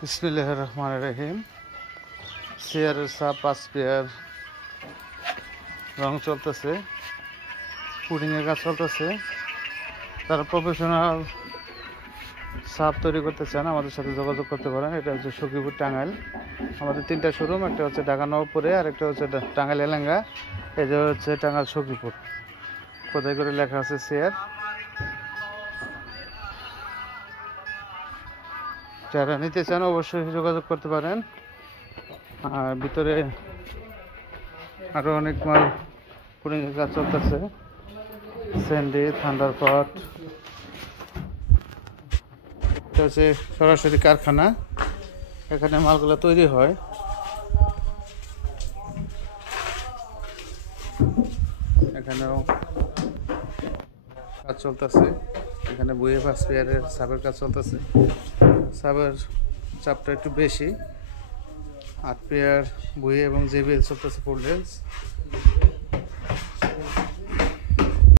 বিসমিল্লাহির রহমানির রহিম। চেয়ারের সাপ 5 পেয়ার রং চলতেছে, পুডিংয়ের কাজ চলতেছে। তারা প্রফেশনাল সাপ তৈরি করতে চান, আমাদের সাথে যোগাযোগ করতে পারেন। এটা হচ্ছে সখীপুর টাঙ্গাইল। আমাদের 3টা শোরুম, একটা হচ্ছে ঢাকা নবপুরে, আর একটা হচ্ছে টাঙ্গাইল এলাঙ্গা। এটা হচ্ছে টাঙ্গাইল সখীপুর। কোথায় করে লেখা আছে চেয়ার। যারা নিতে চান অবশ্যই যোগাযোগ করতে পারেন। আর ভিতরে আরো অনেক মাল পুডিংয়ের কাজ চলতেছে। স্যান্ডি, থান্ডারপট, এটা হচ্ছে সরাসরি কারখানা, এখানে মালগুলো তৈরি হয়। এখানেও কাজ চলতেছে। এখানে বুয়ে 5 পেয়ারের সাবের কাজ চলতেছে। সাবের চাপটা একটু বেশি। 8 পেয়ার বুয়ে এবং জেবিএল চলতেছে ফুল রেঞ্জ।